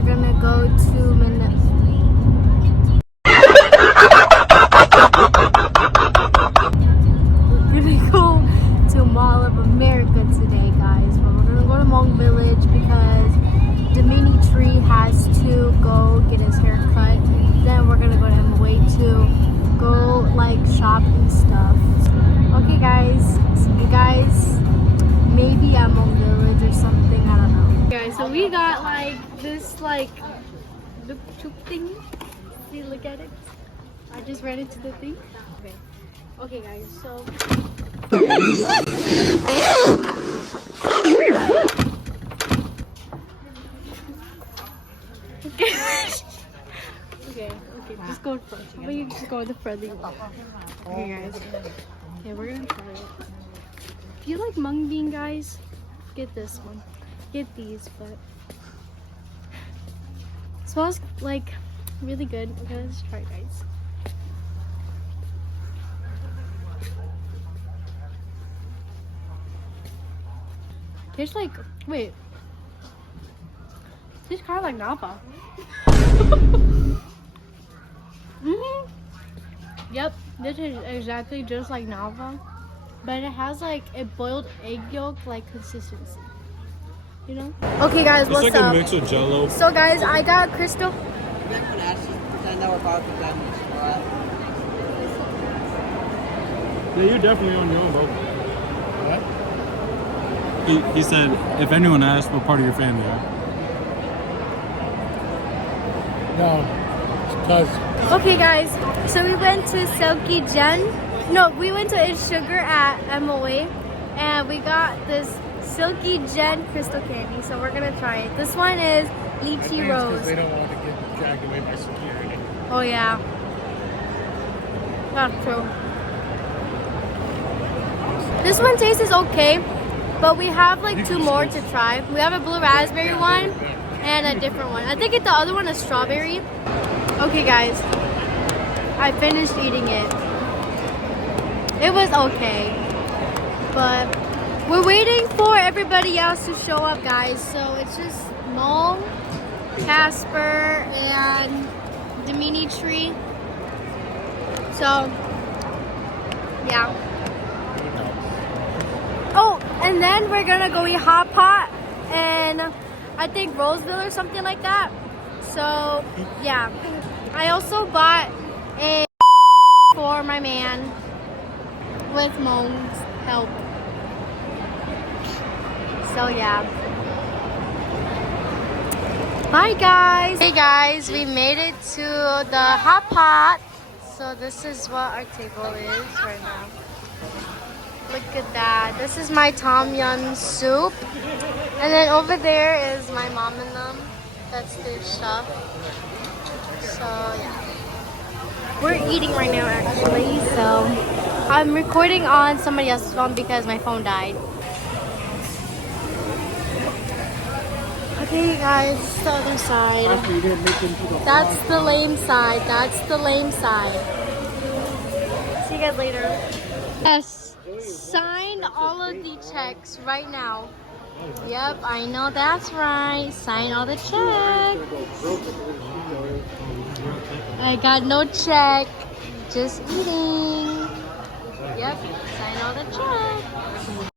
we're gonna go to Minnesota. We're gonna go to Mall of America today, guys. But we're gonna go to Hmong Village because Dimitri has to go get his hair cut. Then we're gonna go to MOA to go like shop and stuff. Okay, guys. See you guys maybe at Hmong Village or something. I don't know. Guys, so we got like this like loop tube thing. See, look at it. I just ran into the thing. Okay. Okay, guys. So. Okay. Okay, just go in front. How about you just go in the front? Okay, guys. Okay, we're gonna try it. If you like mung bean, guys, get this one. Get these, but it smells like really good. Okay, let's try it, guys. Tastes like, wait. Tastes kind of like napa. Yep, this is exactly just like napa, but it has like a boiled egg yolk like consistency. You know? Okay, guys, it's what's like up? A mix of Jello. So, guys, I got Crystal. Yeah, you're definitely on your own, bro. What? He said, if anyone asks, what part of your family are? No, because. Okay, guys, so we went to Silky Jen. No, we went to It's Sugar at MOA, and we got this Silky Jen crystal candy. So we're gonna try it. This one is lychee rose. They don't want to get dragged away by security. Oh yeah, that's true. This one tastes okay, but we have like two more to try. We have a blue raspberry one and a different one. I think the other one is strawberry. Okay, guys, I finished eating it. It was okay, but we're waiting for everybody else to show up, guys. So it's just Mo, Casper, and Dimitri. So, yeah. Oh, and then we're gonna go eat hot pot and I think Roseville or something like that. So, yeah. I also bought a for my man with Mom's help. So, yeah. Bye, guys. Hey, guys. We made it to the hot pot. So, this is what our table is right now. Look at that. This is my tom yum soup. And then over there is my mom and them. That's their stuff. So, yeah. We're eating right now, actually. So, I'm recording on somebody else's phone because my phone died. Okay, guys. The other side. That's the lame side. That's the lame side. See you guys later. Yes. Sign all of the checks right now. Yep, I know that's right. Sign all the checks. I got no check. Just eating. Yep, sign all the checks.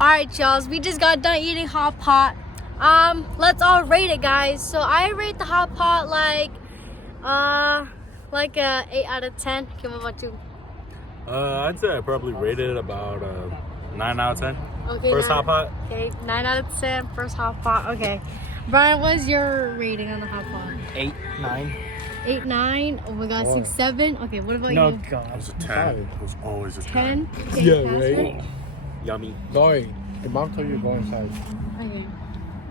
Alright, y'all. We just got done eating hot pot. Let's all rate it, guys. So I rate the hot pot like a 8 out of 10. Okay, what about you? I'd say I probably rated it about 9 out of 10. Okay, First hot pot. Okay, 9 out of 10. First hot pot. Okay, Brian, what's your rating on the hot pot? 8, 9. 8, 9. Oh my God, 6, 7. Okay, what about No, you? God. It was a 10. It was always a 10. 10. Okay, Yeah, Casper? right. Yummy. Boy, your mom told you to go inside. Okay.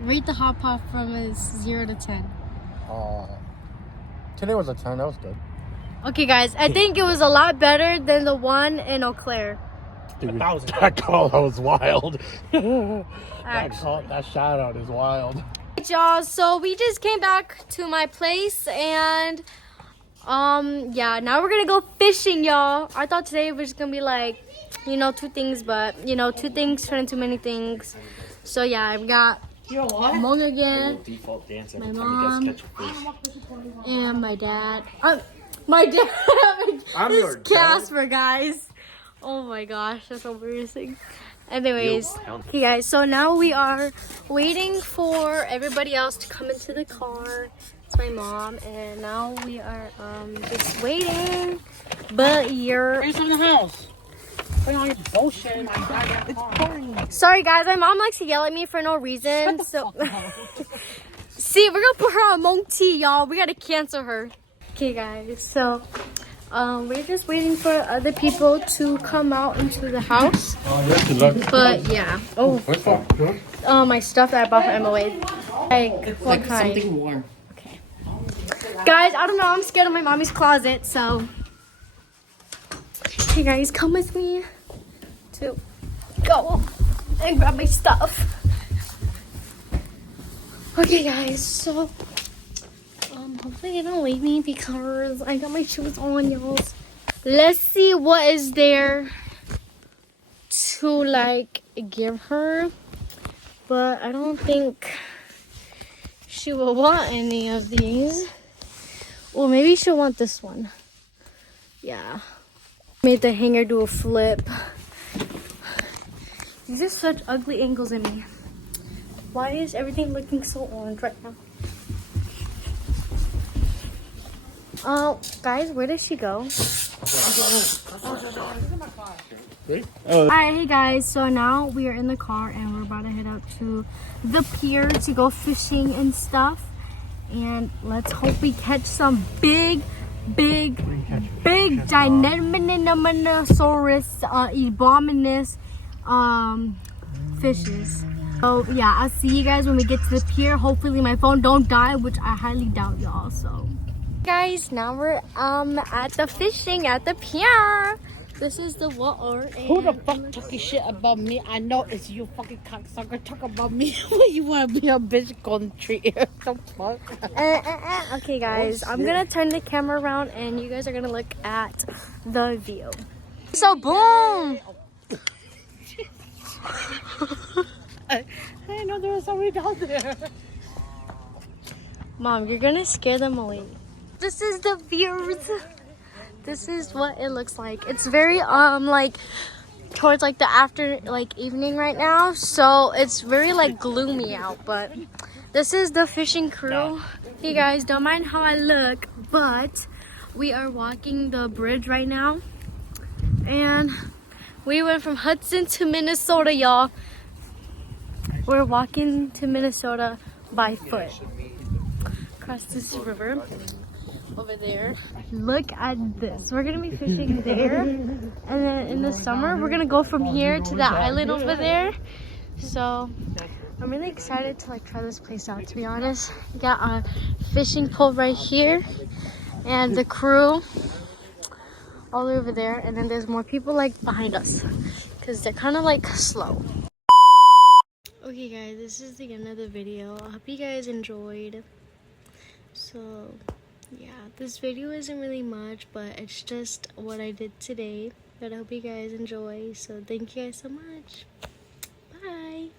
Rate the hot pot from a 0 to 10. Today was a 10. That was good. Okay, guys, I think it was a lot better than the one in Eau Claire. Dude, that call was wild. that shout out is wild. Y'all, so we just came back to my place and yeah, now we're gonna go fishing, y'all. I thought today was gonna be like, you know, 2 things, but you know, 2 things turn into many things. So yeah, I've got You know what? Hmong again, Default dance my every time you guys mom, catch a fish. and my dad. My dad I'm is your dad. Casper, guys. Oh my gosh, that's so embarrassing. Anyways, okay guys, so now we are waiting for everybody else to come into the car. It's my mom, and now we are just waiting. But you're Bring some in the house. Bring all your bullshit in my goddamn car. sorry guys, my mom likes to yell at me for no reason. So see, we're gonna put her on Hmong tea, y'all. We gotta cancel her. Okay guys, so we're just waiting for other people to come out into the house. But yeah. Oh, my stuff that I bought for MOA. What kind? Something warm. Okay. Guys, I don't know. I'm scared of my mommy's closet, so. Okay, guys, come with me to go and grab my stuff. Okay, guys, so. Hopefully they don't leave me because I got my shoes on, y'all. Let's see what is there to like give her, but I don't think she will want any of these. Well, maybe she'll want this one. Yeah. Made the hanger do a flip. These are such ugly angles in me. Why is everything looking so orange right now? Guys, where did she go? Alright, hey guys, so now we are in the car and we're about to head out to the pier to go fishing and stuff. And let's hope we catch some big Gigantinosaurus Ebominous fishes. So yeah, I'll see you guys when we get to the pier. Hopefully my phone don't die, which I highly doubt, y'all. So guys, now we're at the fishing at the pier. This is the water. Who the fuck talking shit about me? I know it's you fucking cocksucker. Talk about me when you want to be a bitch country. The fuck? Okay guys, I'm gonna turn the camera around and you guys are gonna look at the view. So boom! I didn't know there was somebody down there. Mom, you're gonna scare them away. This is the views. This is what it looks like. It's very like towards like the evening right now, so it's very like gloomy out, but this is the fishing crew. Hey guys, don't mind how I look, but we are walking the bridge right now, and we went from Hudson to Minnesota, y'all. We're walking to Minnesota by foot across this river over there. Look at this. We're gonna be fishing there, and then in the summer we're gonna go from here to that island over there. So I'm really excited to like try this place out, to be honest. We got a fishing pole right here and the crew all over there, and then there's more people like behind us because they're kind of like slow. Okay guys, this is the end of the video. I hope you guys enjoyed. So yeah, this video isn't really much, but it's just what I did today. But I hope you guys enjoy. So thank you guys so much. Bye.